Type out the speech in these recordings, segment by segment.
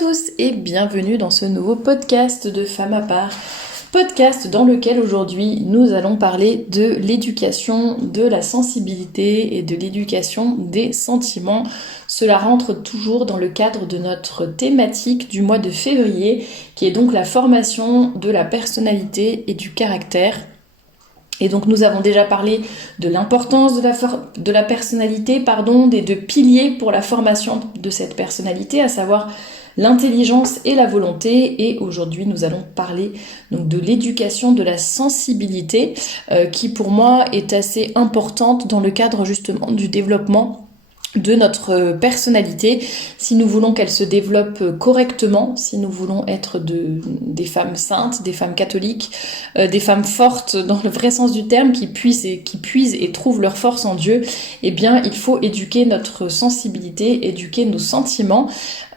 tous et bienvenue dans ce nouveau podcast de Femmes à part. Podcast dans lequel aujourd'hui nous allons parler de l'éducation, de la sensibilité et de l'éducation des sentiments. Cela rentre toujours dans le cadre de notre thématique du mois de février qui est donc la formation de la personnalité et du caractère. Et donc nous avons déjà parlé de l'importance de la personnalité, des deux piliers pour la formation de cette personnalité, à savoir l'intelligence et la volonté. Et aujourd'hui nous allons parler donc de l'éducation de la sensibilité qui pour moi est assez importante dans le cadre justement du développement de notre personnalité, si nous voulons qu'elle se développe correctement, si nous voulons être des femmes saintes, des femmes catholiques, des femmes fortes dans le vrai sens du terme, qui puisent et trouvent leur force en Dieu, eh bien il faut éduquer notre sensibilité, éduquer nos sentiments.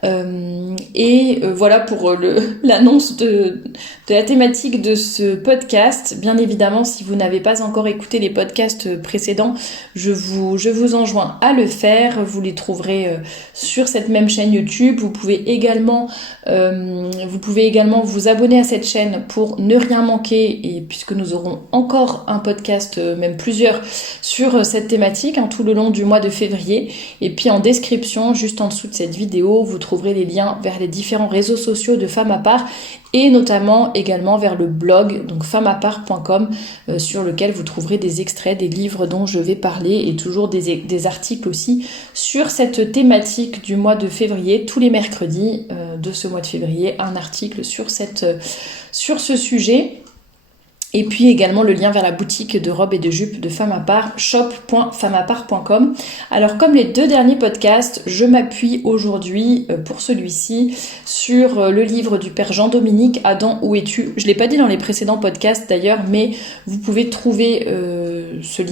Voilà pour l'annonce de la thématique de ce podcast. Bien évidemment, si vous n'avez pas encore écouté les podcasts précédents, je vous enjoins à le faire. Vous les trouverez sur cette même chaîne YouTube. Vous pouvez également vous abonner à cette chaîne pour ne rien manquer, et puisque nous aurons encore un podcast, même plusieurs, sur cette thématique tout le long du mois de février. Et puis en description, juste en dessous de cette vidéo, vous trouverez les liens vers les différents réseaux sociaux de Femmes à part et notamment également vers le blog, donc femmesapart.com, sur lequel vous trouverez des extraits des livres dont je vais parler et toujours des articles aussi sur cette thématique du mois de février. Tous les mercredis de ce mois de février, un article sur ce sujet. Et puis également le lien vers la boutique de robes et de jupes de Femmes à part, shop.femmesapart.com. Alors comme les deux derniers podcasts, je m'appuie aujourd'hui pour celui-ci sur le livre du père Jean-Dominique, Adam, où es-tu ? Je ne l'ai pas dit dans les précédents podcasts d'ailleurs, mais vous pouvez trouver ce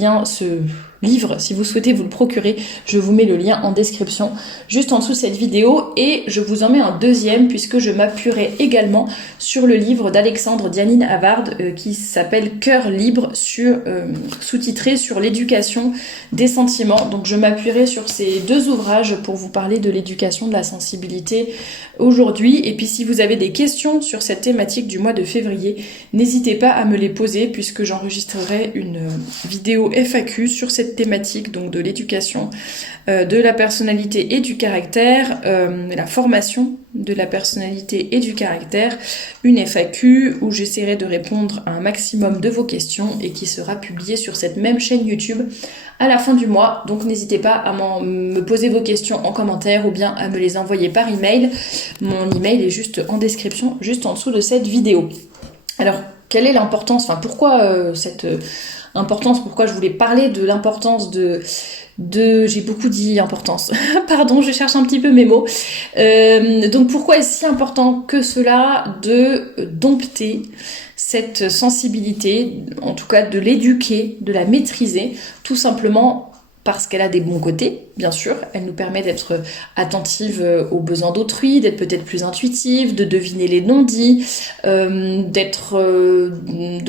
livre, si vous souhaitez vous le procurer, je vous mets le lien en description juste en dessous de cette vidéo, et je vous en mets un deuxième puisque je m'appuierai également sur le livre d'Alexandre Dianine Havard qui s'appelle Cœur libre, sous-titré sur l'éducation des sentiments. Donc je m'appuierai sur ces deux ouvrages pour vous parler de l'éducation de la sensibilité aujourd'hui. Et puis si vous avez des questions sur cette thématique du mois de février, n'hésitez pas à me les poser puisque j'enregistrerai une vidéo FAQ sur cette thématique, donc de l'éducation de la personnalité et du caractère, la formation de la personnalité et du caractère, une FAQ où j'essaierai de répondre à un maximum de vos questions et qui sera publiée sur cette même chaîne YouTube à la fin du mois. Donc n'hésitez pas à me poser vos questions en commentaire ou bien à me les envoyer par email. Mon email est juste en description, juste en dessous de cette vidéo. Alors, quelle est l'importance, pourquoi cette importance, pourquoi je voulais parler de l'importance j'ai beaucoup dit importance, pardon, je cherche un petit peu mes mots. Donc pourquoi est-ce si important que cela de dompter cette sensibilité, en tout cas de l'éduquer, de la maîtriser, tout simplement parce qu'elle a des bons côtés, bien sûr. Elle nous permet d'être attentive aux besoins d'autrui, d'être peut-être plus intuitive, de deviner les non-dits, de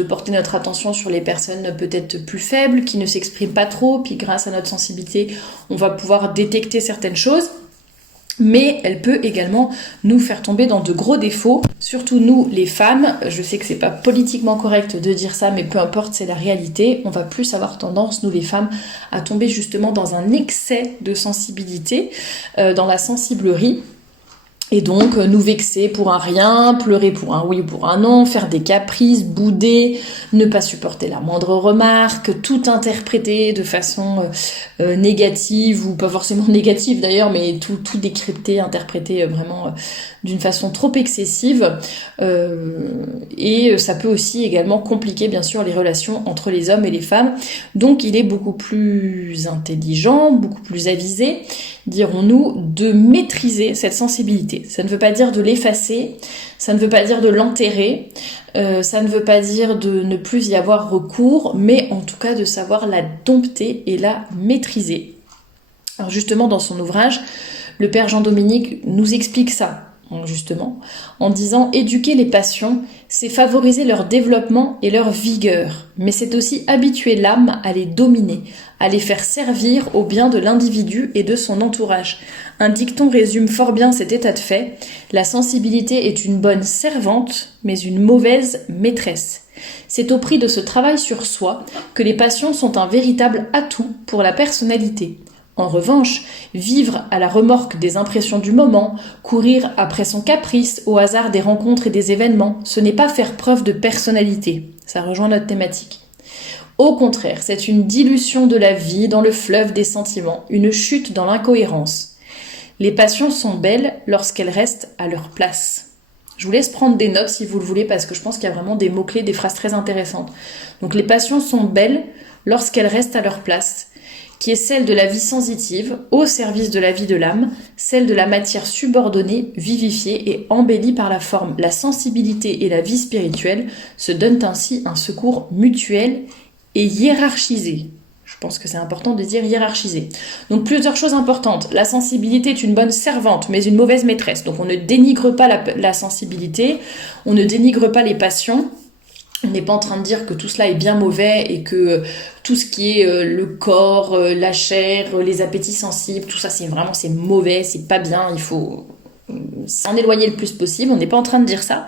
porter notre attention sur les personnes peut-être plus faibles, qui ne s'expriment pas trop, puis grâce à notre sensibilité, on va pouvoir détecter certaines choses. Mais elle peut également nous faire tomber dans de gros défauts, surtout nous les femmes. Je sais que c'est pas politiquement correct de dire ça, mais peu importe, c'est la réalité. On va plus avoir tendance, nous les femmes, à tomber justement dans un excès de sensibilité, dans la sensiblerie. Et donc nous vexer pour un rien, pleurer pour un oui ou pour un non, faire des caprices, bouder, ne pas supporter la moindre remarque, tout interpréter de façon négative ou pas forcément négative d'ailleurs, mais tout décrypter, interpréter vraiment d'une façon trop excessive. Et ça peut aussi également compliquer bien sûr les relations entre les hommes et les femmes. Donc il est beaucoup plus intelligent, beaucoup plus avisé, dirons-nous, de maîtriser cette sensibilité. Ça ne veut pas dire de l'effacer, ça ne veut pas dire de l'enterrer, ça ne veut pas dire de ne plus y avoir recours, mais en tout cas de savoir la dompter et la maîtriser. Alors justement dans son ouvrage, le père Jean-Dominique nous explique ça. justement, en disant éduquer les passions, c'est favoriser leur développement et leur vigueur, mais c'est aussi habituer l'âme à les dominer, à les faire servir au bien de l'individu et de son entourage. Un dicton résume fort bien cet état de fait. La sensibilité est une bonne servante, mais une mauvaise maîtresse. C'est au prix de ce travail sur soi que les passions sont un véritable atout pour la personnalité. En revanche, vivre à la remorque des impressions du moment, courir après son caprice au hasard des rencontres et des événements, ce n'est pas faire preuve de personnalité. Ça rejoint notre thématique. Au contraire, c'est une dilution de la vie dans le fleuve des sentiments, une chute dans l'incohérence. Les passions sont belles lorsqu'elles restent à leur place. Je vous laisse prendre des notes si vous le voulez parce que je pense qu'il y a vraiment des mots-clés, des phrases très intéressantes. Donc les passions sont belles lorsqu'elles restent à leur place, qui est celle de la vie sensitive, au service de la vie de l'âme, celle de la matière subordonnée, vivifiée et embellie par la forme. La sensibilité et la vie spirituelle se donnent ainsi un secours mutuel et hiérarchisé. Je pense que c'est important de dire hiérarchisé. Donc plusieurs choses importantes. La sensibilité est une bonne servante, mais une mauvaise maîtresse. Donc on ne dénigre pas la sensibilité, on ne dénigre pas les passions. On n'est pas en train de dire que tout cela est bien mauvais et que tout ce qui est le corps, la chair, les appétits sensibles, tout ça c'est mauvais, c'est pas bien, il faut s'en éloigner le plus possible. On n'est pas en train de dire ça,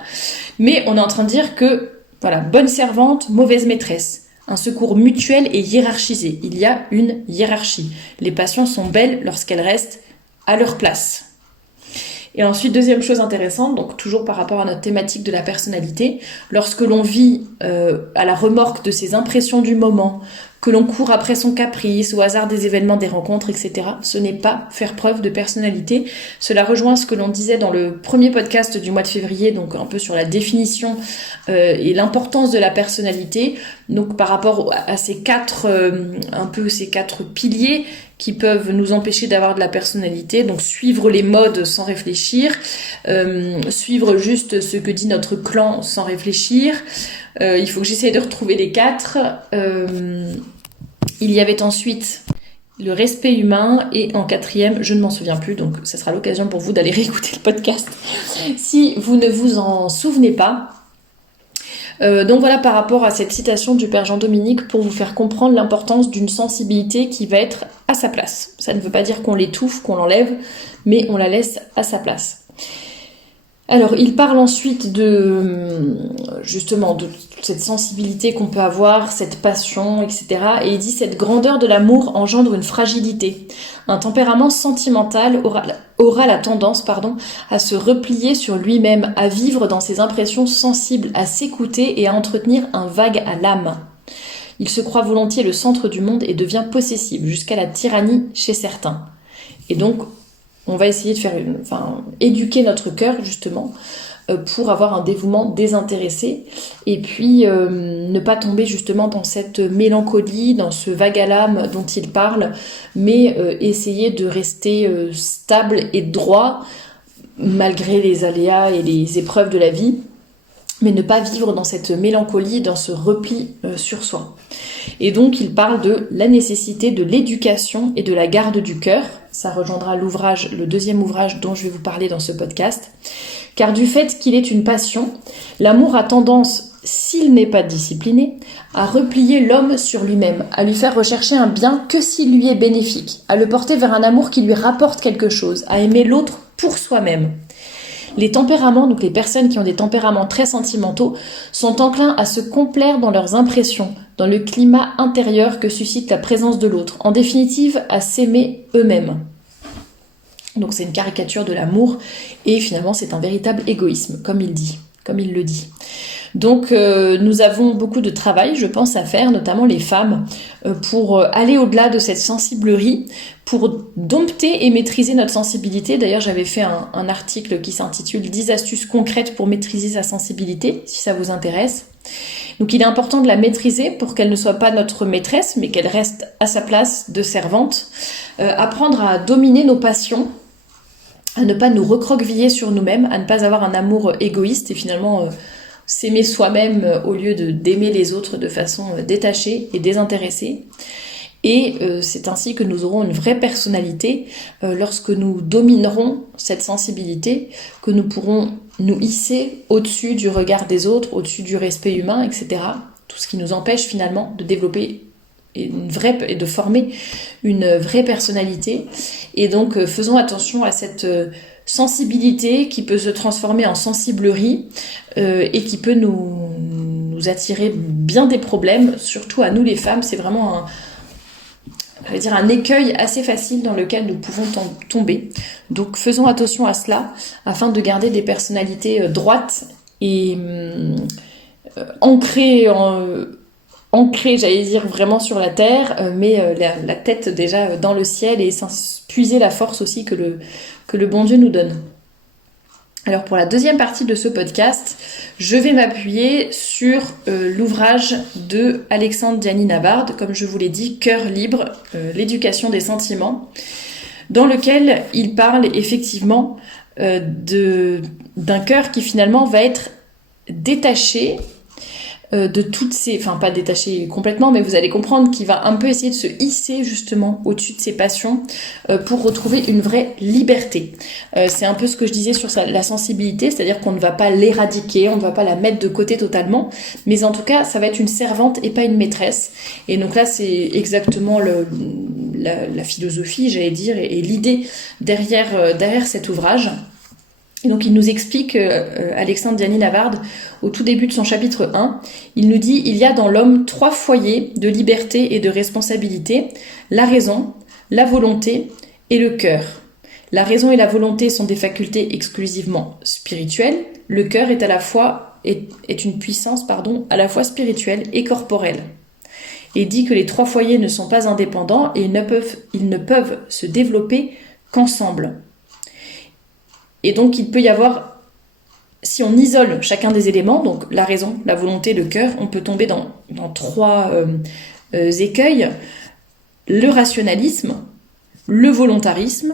mais on est en train de dire que voilà, bonne servante, mauvaise maîtresse. Un secours mutuel et hiérarchisé. Il y a une hiérarchie. Les passions sont belles lorsqu'elles restent à leur place. Et ensuite, deuxième chose intéressante, donc toujours par rapport à notre thématique de la personnalité, lorsque l'on vit à la remorque de ses impressions du moment, que l'on court après son caprice, au hasard des événements, des rencontres, etc., ce n'est pas faire preuve de personnalité. Cela rejoint ce que l'on disait dans le premier podcast du mois de février, donc un peu sur la définition et l'importance de la personnalité. Donc par rapport à ces quatre piliers qui peuvent nous empêcher d'avoir de la personnalité, donc suivre les modes sans réfléchir, suivre juste ce que dit notre clan sans réfléchir. Il faut que j'essaie de retrouver les quatre. Il y avait ensuite le respect humain et en quatrième, je ne m'en souviens plus, donc ça sera l'occasion pour vous d'aller réécouter le podcast si vous ne vous en souvenez pas. Donc voilà par rapport à cette citation du Père Jean-Dominique pour vous faire comprendre l'importance d'une sensibilité qui va être à sa place. Ça ne veut pas dire qu'on l'étouffe, qu'on l'enlève, mais on la laisse à sa place. Alors il parle ensuite de cette sensibilité qu'on peut avoir, cette passion, etc. Et il dit cette grandeur de l'amour engendre une fragilité. Un tempérament sentimental aura la tendance à se replier sur lui-même, à vivre dans ses impressions sensibles, à s'écouter et à entretenir un vague à l'âme. Il se croit volontiers le centre du monde et devient possessif, jusqu'à la tyrannie chez certains. Et donc, on va essayer de éduquer notre cœur, justement, pour avoir un dévouement désintéressé et puis ne pas tomber justement dans cette mélancolie, dans ce vague à l'âme dont il parle, mais essayer de rester stable et droit malgré les aléas et les épreuves de la vie, mais ne pas vivre dans cette mélancolie, dans ce repli sur soi. Et donc il parle de la nécessité de l'éducation et de la garde du cœur. Ça rejoindra le deuxième ouvrage dont je vais vous parler dans ce podcast. Car du fait qu'il est une passion, l'amour a tendance, s'il n'est pas discipliné, à replier l'homme sur lui-même, à lui faire rechercher un bien que s'il lui est bénéfique, à le porter vers un amour qui lui rapporte quelque chose, à aimer l'autre pour soi-même. Les tempéraments, donc les personnes qui ont des tempéraments très sentimentaux, sont enclins à se complaire dans leurs impressions, dans le climat intérieur que suscite la présence de l'autre, en définitive à s'aimer eux-mêmes. Donc c'est une caricature de l'amour et finalement c'est un véritable égoïsme, comme il le dit. Donc nous avons beaucoup de travail, je pense, à faire, notamment les femmes, pour aller au-delà de cette sensiblerie, pour dompter et maîtriser notre sensibilité. D'ailleurs, j'avais fait un article qui s'intitule « 10 astuces concrètes pour maîtriser sa sensibilité », si ça vous intéresse. Donc il est important de la maîtriser pour qu'elle ne soit pas notre maîtresse, mais qu'elle reste à sa place de servante. Apprendre à dominer nos passions, à ne pas nous recroqueviller sur nous-mêmes, à ne pas avoir un amour égoïste et finalement s'aimer soi-même au lieu d'aimer les autres de façon détachée et désintéressée. Et c'est ainsi que nous aurons une vraie personnalité lorsque nous dominerons cette sensibilité, que nous pourrons nous hisser au-dessus du regard des autres, au-dessus du respect humain, etc. Tout ce qui nous empêche finalement de développer et de former une vraie personnalité. Et donc faisons attention à cette sensibilité qui peut se transformer en sensiblerie et qui peut nous attirer bien des problèmes, surtout à nous les femmes. C'est vraiment un écueil assez facile dans lequel nous pouvons tomber. Donc faisons attention à cela afin de garder des personnalités droites et ancrées, j'allais dire, vraiment sur la terre, mais la tête déjà dans le ciel, et puiser la force aussi que le bon Dieu nous donne. Alors pour la deuxième partie de ce podcast, je vais m'appuyer sur l'ouvrage de Alexandre Diany-Navard, comme je vous l'ai dit, Cœur libre, l'éducation des sentiments, dans lequel il parle effectivement d'un cœur qui finalement va être détaché de toutes ces... Enfin, pas détaché complètement, mais vous allez comprendre qu'il va un peu essayer de se hisser justement au-dessus de ses passions pour retrouver une vraie liberté. C'est un peu ce que je disais sur la sensibilité, c'est-à-dire qu'on ne va pas l'éradiquer, on ne va pas la mettre de côté totalement, mais en tout cas, ça va être une servante et pas une maîtresse. Et donc là, c'est exactement la philosophie, j'allais dire, et l'idée derrière cet ouvrage. Et donc il nous explique, Alexandre Diany-Navard, au tout début de son chapitre 1, il nous dit « Il y a dans l'homme 3 foyers de liberté et de responsabilité, la raison, la volonté et le cœur. La raison et la volonté sont des facultés exclusivement spirituelles. Le cœur est une puissance à la fois spirituelle et corporelle. » Et dit que les 3 foyers ne sont pas indépendants et ils ne peuvent se développer qu'ensemble. Et donc, il peut y avoir, si on isole chacun des éléments, donc la raison, la volonté, le cœur, on peut tomber dans 3 écueils, le rationalisme, le volontarisme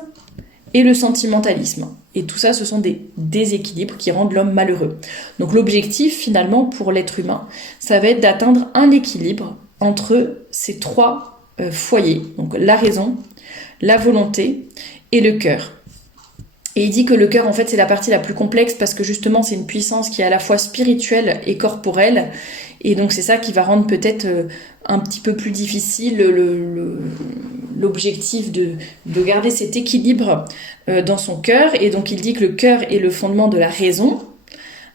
et le sentimentalisme. Et tout ça, ce sont des déséquilibres qui rendent l'homme malheureux. Donc l'objectif, finalement, pour l'être humain, ça va être d'atteindre un équilibre entre ces 3 foyers, donc la raison, la volonté et le cœur. Et il dit que le cœur, en fait, c'est la partie la plus complexe parce que justement, c'est une puissance qui est à la fois spirituelle et corporelle. Et donc, c'est ça qui va rendre peut-être un petit peu plus difficile l'objectif de garder cet équilibre dans son cœur. Et donc, il dit que le cœur est le fondement de la raison.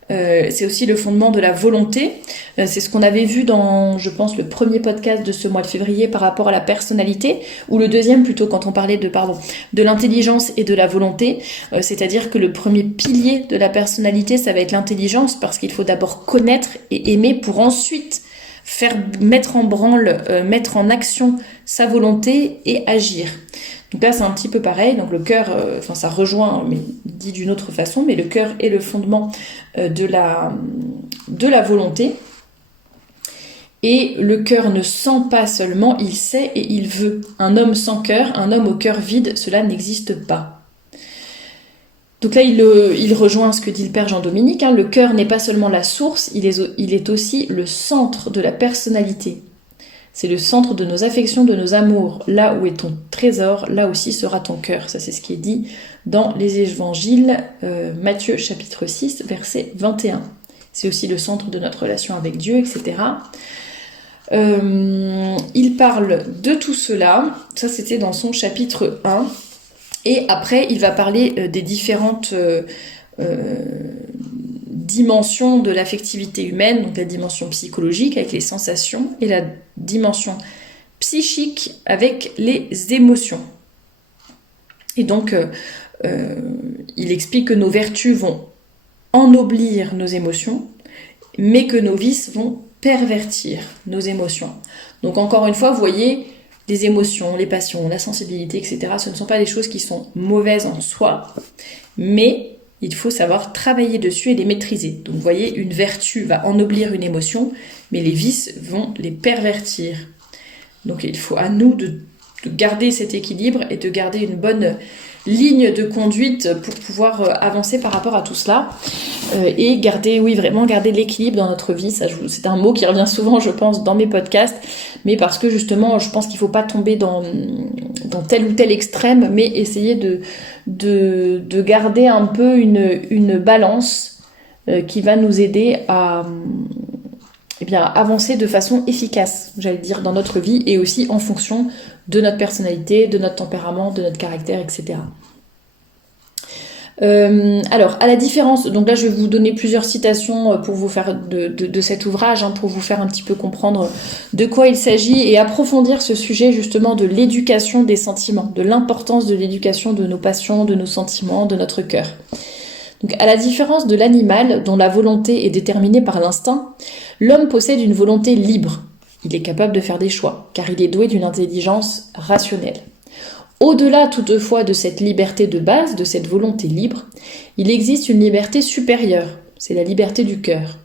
C'est aussi le fondement de la volonté. C'est ce qu'on avait vu dans, je pense, le premier podcast de ce mois de février par rapport à la personnalité, ou le deuxième plutôt quand on parlait de l'intelligence et de la volonté. C'est-à-dire que le premier pilier de la personnalité, ça va être l'intelligence, parce qu'il faut d'abord connaître et aimer pour ensuite mettre en branle, mettre en action sa volonté et agir. Donc là, c'est un petit peu pareil. Donc le cœur, ça rejoint, mais dit d'une autre façon, mais le cœur est le fondement de la volonté. Et le cœur ne sent pas seulement, il sait et il veut. Un homme sans cœur, un homme au cœur vide, cela n'existe pas. Donc là, il rejoint ce que dit le père Jean-Dominique. Le cœur n'est pas seulement la source, il est aussi le centre de la personnalité. C'est le centre de nos affections, de nos amours. Là où est ton trésor, là aussi sera ton cœur. Ça, c'est ce qui est dit dans les évangiles, Matthieu chapitre 6, verset 21. C'est aussi le centre de notre relation avec Dieu, etc. Il parle de tout cela. Ça, c'était dans son chapitre 1. Et après, il va parler des différentes dimension de l'affectivité humaine, donc la dimension psychologique avec les sensations et la dimension psychique avec les émotions. Et donc, il explique que nos vertus vont ennoblir nos émotions, mais que nos vices vont pervertir nos émotions. Donc encore une fois, vous voyez, les émotions, les passions, la sensibilité, etc., ce ne sont pas des choses qui sont mauvaises en soi, mais il faut savoir travailler dessus et les maîtriser. Donc vous voyez, une vertu va ennoblir une émotion, mais les vices vont les pervertir. Donc il faut à nous de garder cet équilibre et de garder une bonne ligne de conduite pour pouvoir avancer par rapport à tout cela et vraiment garder l'équilibre dans notre vie. Ça, c'est un mot qui revient souvent, je pense, dans mes podcasts, mais parce que justement, je pense qu'il ne faut pas tomber dans tel ou tel extrême, mais essayer de garder un peu une balance qui va nous aider à avancer de façon efficace, j'allais dire, dans notre vie et aussi en fonction de notre personnalité, de notre tempérament, de notre caractère, etc. Alors, à la différence, donc là je vais vous donner plusieurs citations pour vous faire de cet ouvrage, pour vous faire un petit peu comprendre de quoi il s'agit et approfondir ce sujet justement de l'éducation des sentiments, de l'importance de l'éducation de nos passions, de nos sentiments, de notre cœur. Donc, à la différence de l'animal dont la volonté est déterminée par l'instinct, l'homme possède une volonté libre. Il est capable de faire des choix, car il est doué d'une intelligence rationnelle. Au-delà toutefois de cette liberté de base, de cette volonté libre, il existe une liberté supérieure, c'est la liberté du cœur.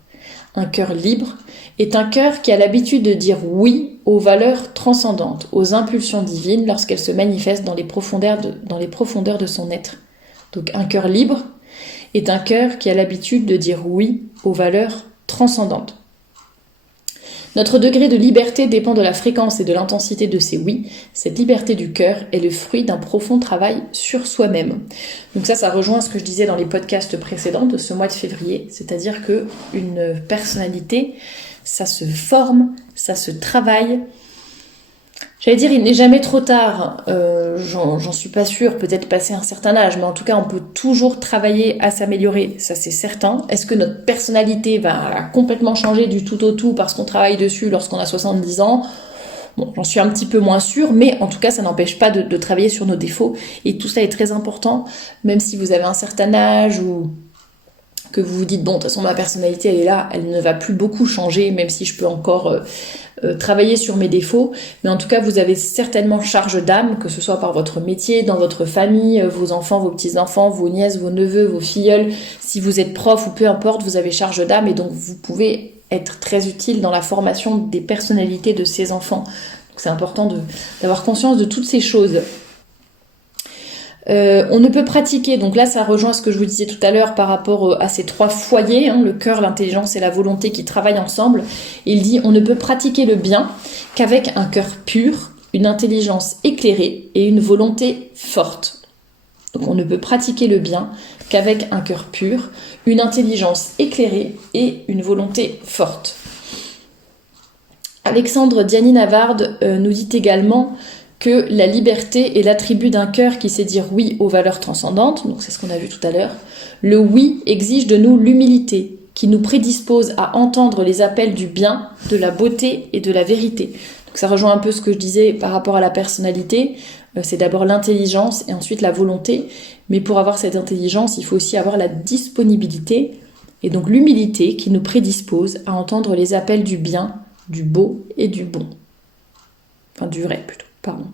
Un cœur libre est un cœur qui a l'habitude de dire oui aux valeurs transcendantes, aux impulsions divines lorsqu'elles se manifestent dans les profondeurs de son être. Donc un cœur libre est un cœur qui a l'habitude de dire oui aux valeurs transcendantes. Notre degré de liberté dépend de la fréquence et de l'intensité de ces oui. Cette liberté du cœur est le fruit d'un profond travail sur soi-même. Donc ça rejoint ce que je disais dans les podcasts précédents de ce mois de février, c'est-à-dire que une personnalité, ça se forme, ça se travaille. J'allais dire, il n'est jamais trop tard, j'en suis pas sûre, peut-être passé un certain âge, mais en tout cas, on peut toujours travailler à s'améliorer, ça c'est certain. Est-ce que notre personnalité va complètement changer du tout au tout parce qu'on travaille dessus lorsqu'on a 70 ans ? Bon, j'en suis un petit peu moins sûre, mais en tout cas, ça n'empêche pas de travailler sur nos défauts. Et tout ça est très important, même si vous avez un certain âge ou que vous vous dites, bon, de toute façon, ma personnalité, elle est là, elle ne va plus beaucoup changer, même si je peux encore travailler sur mes défauts. Mais en tout cas, vous avez certainement charge d'âme, que ce soit par votre métier, dans votre famille, vos enfants, vos petits-enfants, vos nièces, vos neveux, vos filleuls. Si vous êtes prof ou peu importe, vous avez charge d'âme et donc vous pouvez être très utile dans la formation des personnalités de ces enfants. Donc c'est important d'avoir conscience de toutes ces choses. On ne peut pratiquer, donc là ça rejoint ce que je vous disais tout à l'heure par rapport à ces trois foyers, le cœur, l'intelligence et la volonté qui travaillent ensemble. Il dit on ne peut pratiquer le bien qu'avec un cœur pur, une intelligence éclairée et une volonté forte. Donc on ne peut pratiquer le bien qu'avec un cœur pur, une intelligence éclairée et une volonté forte. Alexandre Diany-Navard nous dit également que la liberté est l'attribut d'un cœur qui sait dire oui aux valeurs transcendantes, donc c'est ce qu'on a vu tout à l'heure. Le oui exige de nous l'humilité, qui nous prédispose à entendre les appels du bien, de la beauté et de la vérité. Donc ça rejoint un peu ce que je disais par rapport à la personnalité, c'est d'abord l'intelligence et ensuite la volonté, mais pour avoir cette intelligence, il faut aussi avoir la disponibilité, et donc l'humilité qui nous prédispose à entendre les appels du bien, du beau et du bon. Enfin du vrai plutôt. Pardon.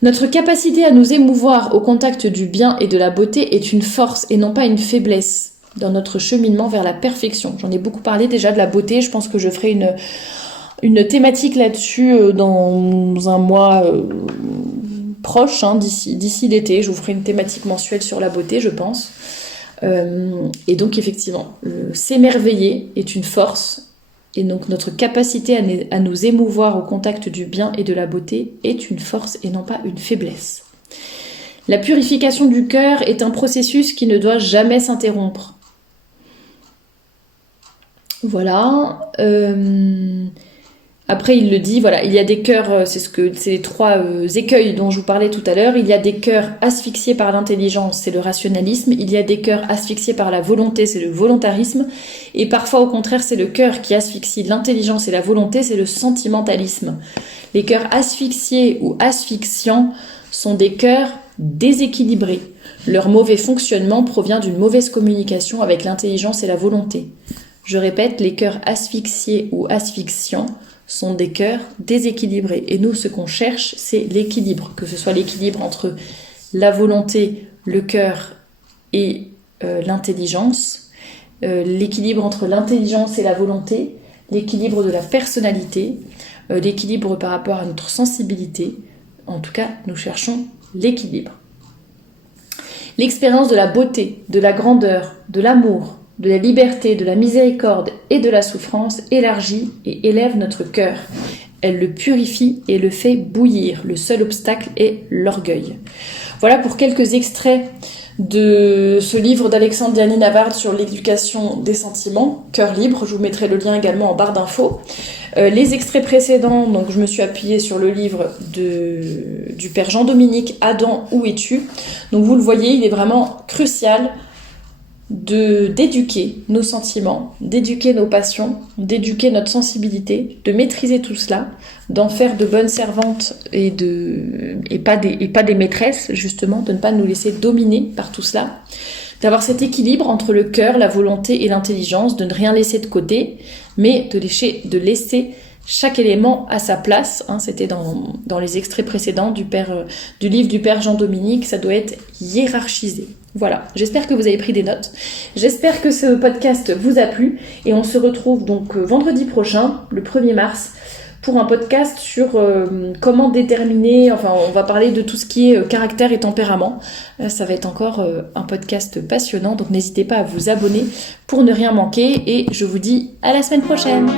Notre capacité à nous émouvoir au contact du bien et de la beauté est une force et non pas une faiblesse dans notre cheminement vers la perfection. J'en ai beaucoup parlé déjà de la beauté, je pense que je ferai une thématique là-dessus dans un mois proche, d'ici l'été. Je vous ferai une thématique mensuelle sur la beauté, je pense. Et donc effectivement, s'émerveiller est une force. Et donc notre capacité à nous émouvoir au contact du bien et de la beauté est une force et non pas une faiblesse. La purification du cœur est un processus qui ne doit jamais s'interrompre. Voilà. Après, il le dit, voilà, il y a des cœurs, c'est les trois écueils dont je vous parlais tout à l'heure. Il y a des cœurs asphyxiés par l'intelligence, c'est le rationalisme. Il y a des cœurs asphyxiés par la volonté, c'est le volontarisme. Et parfois, au contraire, c'est le cœur qui asphyxie l'intelligence et la volonté, c'est le sentimentalisme. Les cœurs asphyxiés ou asphyxiants sont des cœurs déséquilibrés. Leur mauvais fonctionnement provient d'une mauvaise communication avec l'intelligence et la volonté. Je répète, les cœurs asphyxiés ou asphyxiants sont des cœurs déséquilibrés. Et nous, ce qu'on cherche, c'est l'équilibre, que ce soit l'équilibre entre la volonté, le cœur et l'intelligence, l'équilibre entre l'intelligence et la volonté, l'équilibre de la personnalité, l'équilibre par rapport à notre sensibilité. En tout cas, nous cherchons l'équilibre. L'expérience de la beauté, de la grandeur, de l'amour, de la liberté, de la miséricorde et de la souffrance élargit et élève notre cœur. Elle le purifie et le fait bouillir. Le seul obstacle est l'orgueil. Voilà pour quelques extraits de ce livre d'Alexandre Diany-Navarre sur l'éducation des sentiments, Cœur libre. Je vous mettrai le lien également en barre d'infos. Les extraits précédents, donc je me suis appuyée sur le livre du père Jean-Dominique, Adam, où es-tu? Donc vous le voyez, il est vraiment crucial d'éduquer nos sentiments, d'éduquer nos passions, d'éduquer notre sensibilité, de maîtriser tout cela, d'en faire de bonnes servantes et pas des maîtresses, justement, de ne pas nous laisser dominer par tout cela, d'avoir cet équilibre entre le cœur, la volonté et l'intelligence, de ne rien laisser de côté, mais de laisser chaque élément à sa place. C'était dans les extraits précédents du livre du père Jean-Dominique, ça doit être hiérarchisé. Voilà, j'espère que vous avez pris des notes. J'espère que ce podcast vous a plu et on se retrouve donc vendredi prochain, le 1er mars, pour un podcast sur comment déterminer, on va parler de tout ce qui est caractère et tempérament. Ça va être encore un podcast passionnant, donc n'hésitez pas à vous abonner pour ne rien manquer et je vous dis à la semaine prochaine.